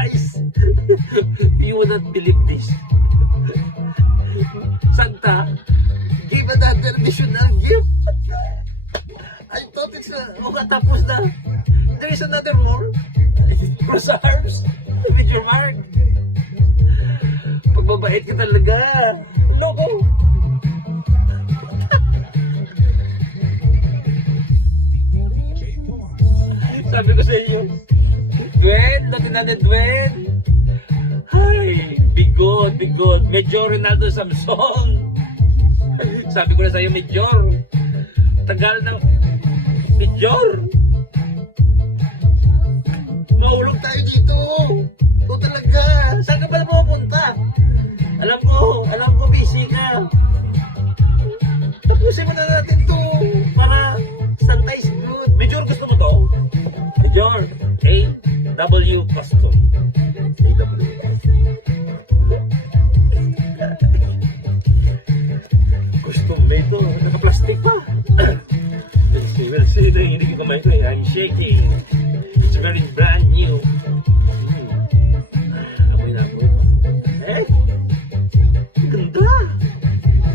Guys, you would not believe this. Santa gave another additional gift. I thought it's tapos na. There is another more. Cross arms with your mark. Pagbabait ka talaga. Loko. Sabi ko sa inyo, Dwayne, Lieutenant Dwayne. Ay, bigot. Major Ronaldo Samson. Sabi ko na sa'yo, Major. Tagal ng Major. Maulog tayo dito. Ito talaga. Saan ka ba na pupunta? Alam ko busy ka. Tapusin mo na natin to para Santa is good. Major, gusto mo to? Major, A.W. Custom. A.W. Custom ba ito? Naka-plastic pa. We'll see. Hindi ko kamay ko eh. I'm shaking. It's very brand new. Amoy na amoy pa. Eh? Ganda!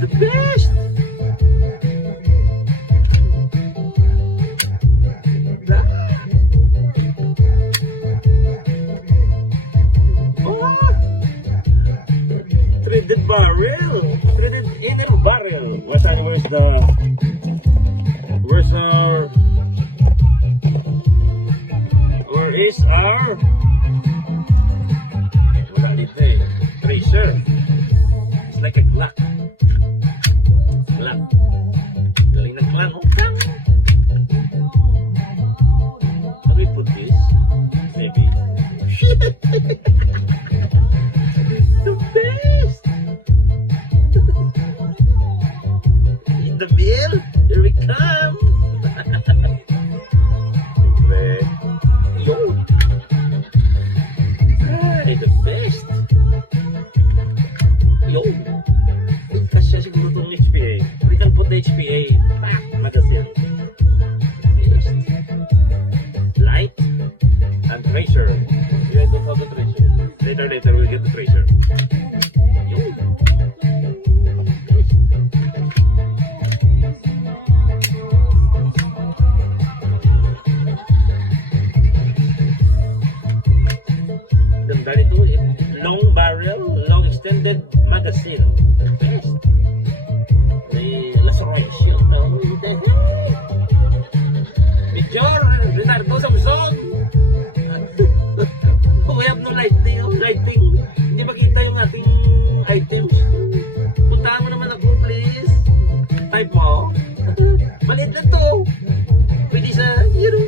The best! Threaded barrel. Threaded in a barrel. Where's our where is our wala dito eh. Tracer. It's like a Glock. Galing ng clan. Oh, kang. How do we put this? Maybe. The best! In the mill, here we come! Yo! Ay, the best! Yo! Kasi siguro itong HPA. We can put the HPA back magazine. Best! Light and tracer. You guys don't have the tracer. Later we'll get the tracer. Yo! Ganda nito, long barrel, long extended magazine. Best. May Lasroyce yun. No? Major Ronaldo Samson. We have no lighting. Hindi makita yung ating items. Puntahan mo naman ako, please. Type mo. Maliit na to. Pwede sa, you know.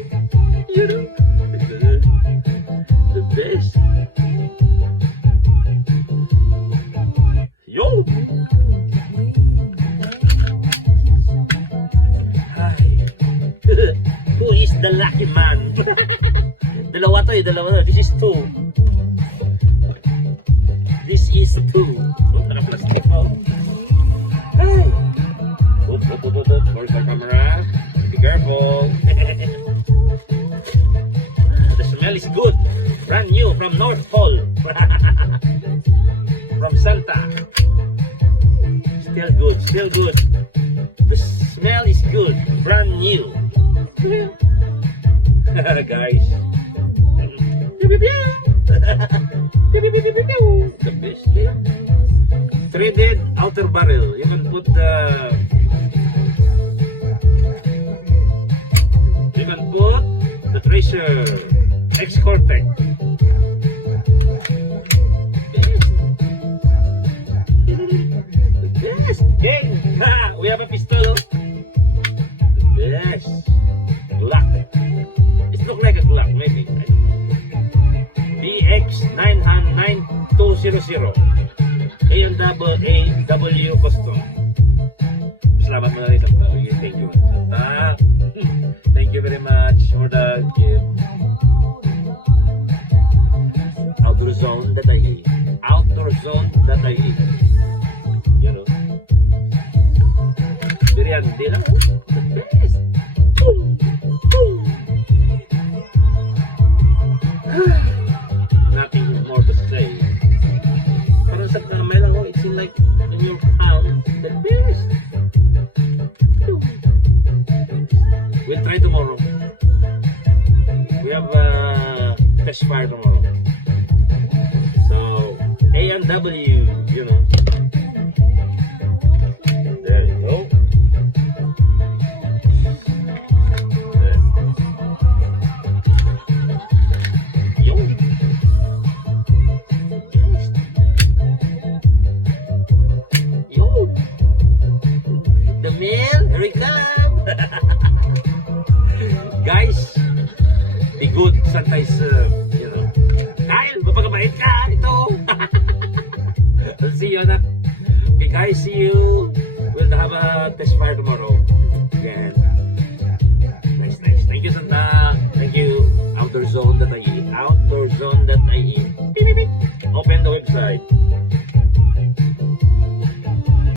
The best. Yo! Hi. Who is the lucky man? Dalawa to. This is two. Naka-plastic po. Hey! Put. For the camera. Be careful. The smell is good. Brand new from North Pole. From Santa. Still good. The smell is good. Brand new. Guys. The best. Threaded outer barrel. You can put the tracer. X-Cortec. The best. Gang. We have a pistol. The best. Glock. It looks like a Glock, maybe. I don't know. BX9200. A.W. Custom. Salamat mo na rin, Santa. Thank you. Santa. Thank you very much for the gift. Outdoor zone that I eat. You know. Biryani lang. The best. Nothing We have test fire tomorrow. So A&W, you know. There you go. There. Yo. Yo. The man, here we come. Guys, be good. Sometimes, you know. Kyle, mapagmabait ka. Ito. I'll see you, anak. Okay, guys, see you. We'll have a test fire tomorrow. Again. Nice, nice. Thank you, Santa. Thank you. Outdoor zone that I eat. Outdoor zone that I eat. Beep, beep, beep. Open the website.